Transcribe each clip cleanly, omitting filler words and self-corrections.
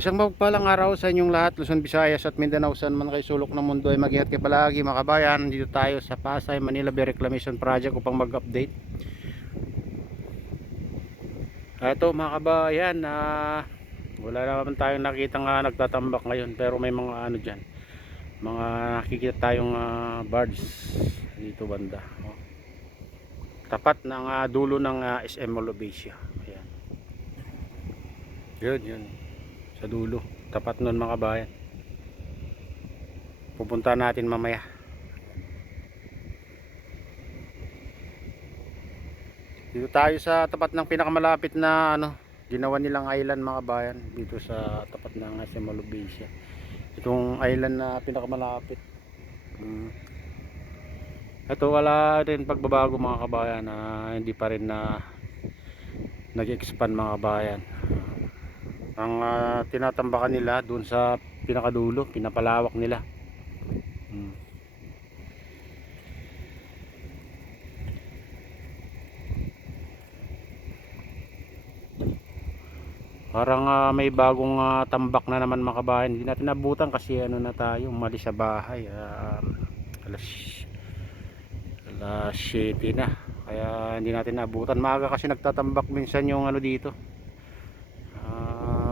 Isang mapagpalang araw sa inyong lahat, Luzon, Visayas at Mindanao, saan man kayo sulok ng mundo ay mag-ingat kayo palagi mga kabayan. Dito tayo sa Pasay, Manila Bay Reclamation Project upang mag-update. Ito mga kabayan, wala naman tayong nakitang nagtatambak ngayon, pero may mga ano dyan, mga nakikita tayong birds dito banda. Tapat ng dulo ng SM Molobesia. Ayan. Yun. Sa dulo, tapat nun mga kabayan. Pupunta natin mamaya. Dito tayo sa tapat ng pinakamalapit na ginawa nilang island mga kabayan, dito sa tapat ng SM Molobesia. Itong island na pinakamalapit. Ito wala rin pagbabago mga kabayan, hindi pa rin na nag-expand mga kabayan. Ang tinatambakan nila doon sa pinakadulo, pinapalawak nila. Parang may bagong tambak na naman mga kabayan. Hindi natin nabutan kasi na tayo, umalis sa bahay. Alas 7 na. Kaya hindi natin nabutan. Maaga kasi nagtatambak minsan yung dito.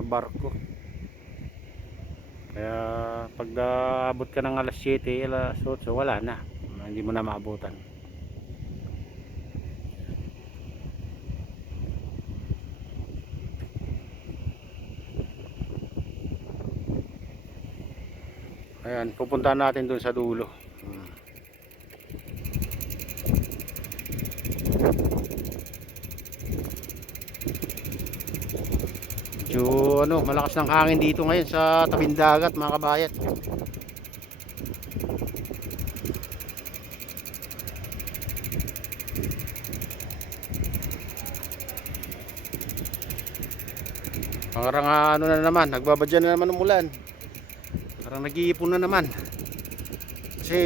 Barko. Kaya pag abot ka ng alas 7, alas 8, wala na. Hindi mo na maabutan. Ayan, pupuntahan natin dun sa dulo. Malakas ng hangin dito ngayon sa tabing dagat mga kabayan. Parang na naman, nagbabadya na naman ng ulan. Parang nag-iipon na naman. Kasi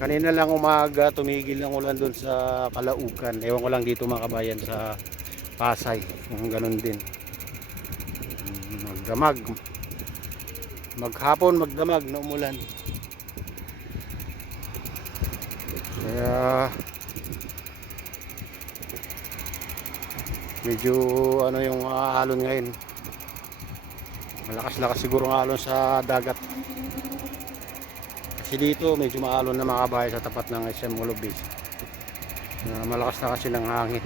kanina lang umaga tumigil ng ulan doon sa Calaucan. Ewan ko lang dito mga kabayan sa Pasay, kung ganun din. Magdamag. Maghapon magdamag na umulan. Kaya medyo yung alon ngayon. Malakas-lakas siguro ang alon sa dagat. Kasi dito medyo maalon na mga kabayan sa tapat ng SM Molobesia. Malakas na kasi ng hangin.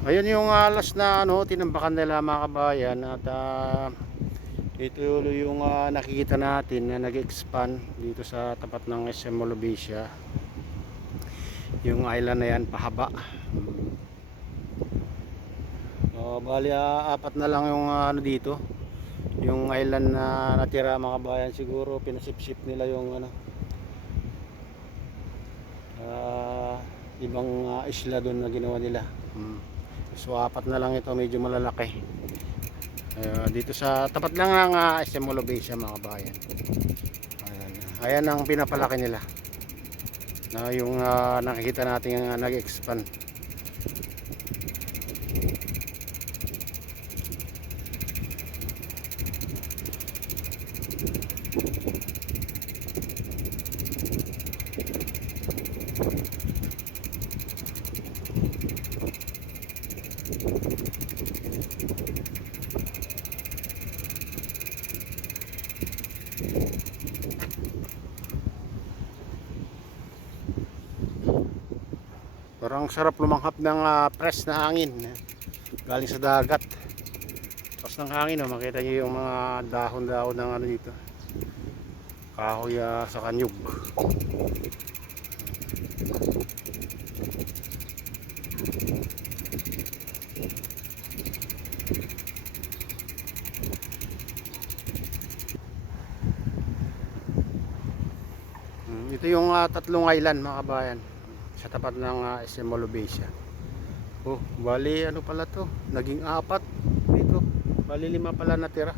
Ayun yung last na tinambakan nila mga kabayan. At ito yung nakikita natin na nag-expand dito sa tapat ng SM Molobesia. Yung island na yan pahaba. Bali apat na lang yung dito. Yung island na natira mga kabayan, siguro pinasip-sip nila yung ibang isla doon na ginawa nila. So apat na lang ito, medyo malalaki. Dito sa tapat lang ng SM Molobesia mga kabayan. Ayan ang pinapalaki nila. Na yung nakikita natin nag-expand. Parang sarap lumanghap ng press na hangin galing sa dagat. Tapos ng hangin, makita nyo yung mga dahon-dahon ng dito, kahoy sa kanyug. yung tatlong island mga kabayan sa tapat ng SM Molobesia. Oh, bali ano pala to? Naging 4 dito. Bali 5 pala natira.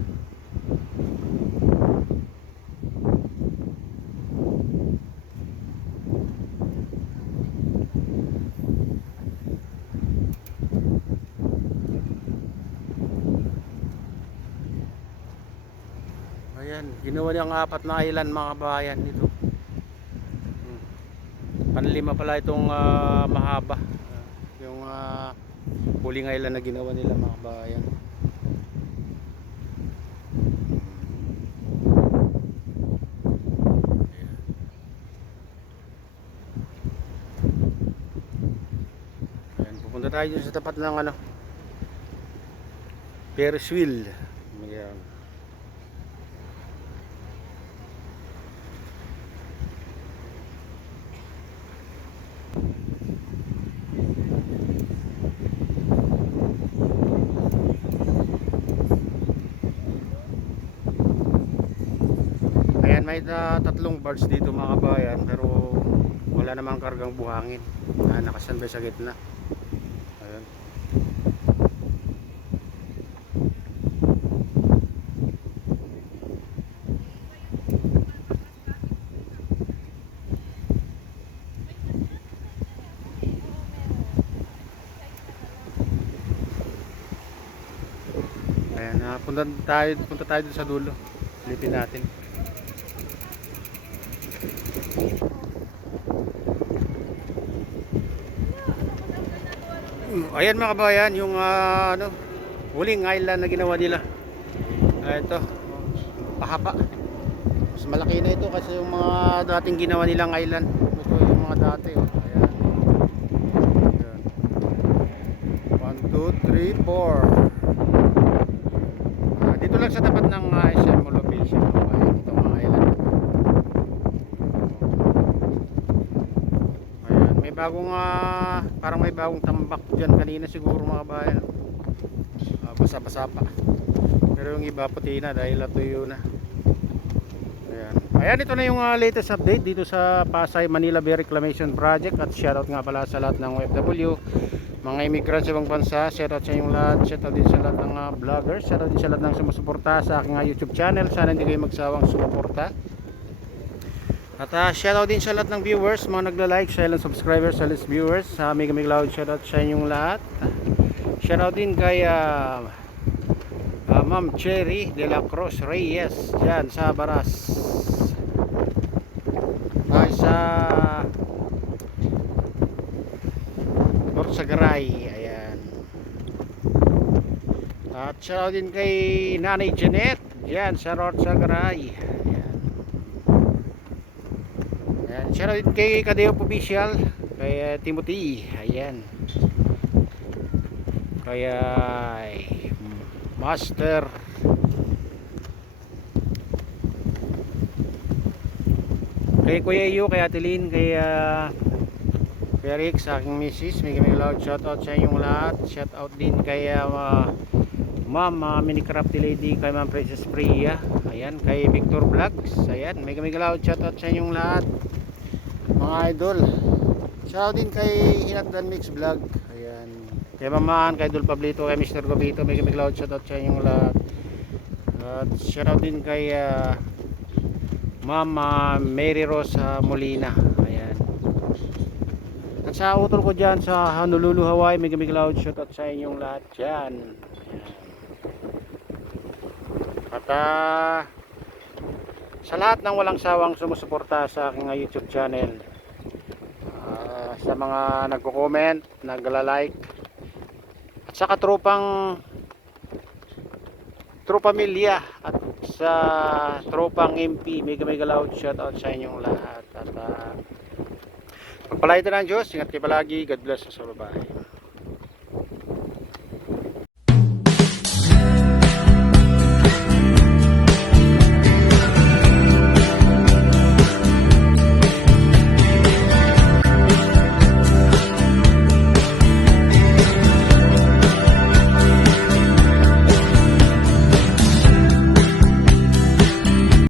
Ayan, ginawa niyang 4 na island mga kabayan dito. Panlima pala itong mahaba. Yung huling island na ginawa nila mga kabayan. Ayan, pupunta tayo dun sa tapat ng Ferris wheel. Ayan. Ayan, may tatlong birds dito mga kabayan, pero wala namang kargang buhangin. Nakasanbay sa gitna. Ayan. Ayan, punta tayo dun sa dulo. Silipin natin. Ayan mga kabayan, yung huling island na ginawa nila. Ito, pahaba. Mas malaki na ito kasi yung mga dating ginawa nilang island. Ito yung mga dati. Oh. Ayan. Ayan. 1, 2, 3, 4. Dito lang sa tapat ng SM Molobesia. Ayan, itong mga island. Ayan, may bagong parang may bagong tambak dyan kanina siguro mga bayan. Basa-basa pa. Pero yung iba puti na dahil natuyo na. Ayan. Ayan, ito na yung latest update dito sa Pasay Manila Bay Reclamation Project. At shoutout nga pala sa lahat ng OFW, mga immigrants sa ibang bansa. Shoutout sa inyong lahat. Shoutout din sa lahat ng vloggers. Shoutout din sa lahat ng sumusuporta sa aking YouTube channel. Sana hindi kayo magsawang sumuporta. At shoutout din sa lahat ng viewers, mga nagla-like, silent subscribers, silent viewers. Mega loud shoutout sa inyong lahat. Shoutout din kay Ma'am Cherry de la Cruz Reyes dyan sa Baras. Ay sa North Sagaray. Ayan. At shoutout din kay Nanay Jeanette dyan sa North Sagaray. Ayan, shoutout din kay Kadeo Official, kay Timothy, ayan. Kaya Master kay Kuya Iyo, kay Atelin, kay Rick, sa aking misis. May loud shoutout sa inyong lahat. Shoutout din kay Ma'am Minicrafty Lady, kay Ma'am Princess Priya, ayan, kay Victor Vlogs, ayan. May loud shoutout sa inyong lahat mga idol. Shoutout din kay Hinatdan Mix Vlog, ayan, kay Mamaan, kay Idol Pablito, kay Mr. Gobito. May loud shoutout sa inyong lahat. At shoutout din kay Ma'am Mary Rose Molina, ayan. At sa utol ko dyan sa Honolulu, Hawaii, may loud shoutout sa inyong lahat dyan, ayan. At sa lahat ng walang sawang sumusuporta sa aking YouTube channel, sa mga nagko-comment, nagla-like, at sa tropamilya at sa tropang MP, mega loud shoutout sa inyong lahat. At pagpalain ng Diyos, ingat kayo palagi. God bless sa babae.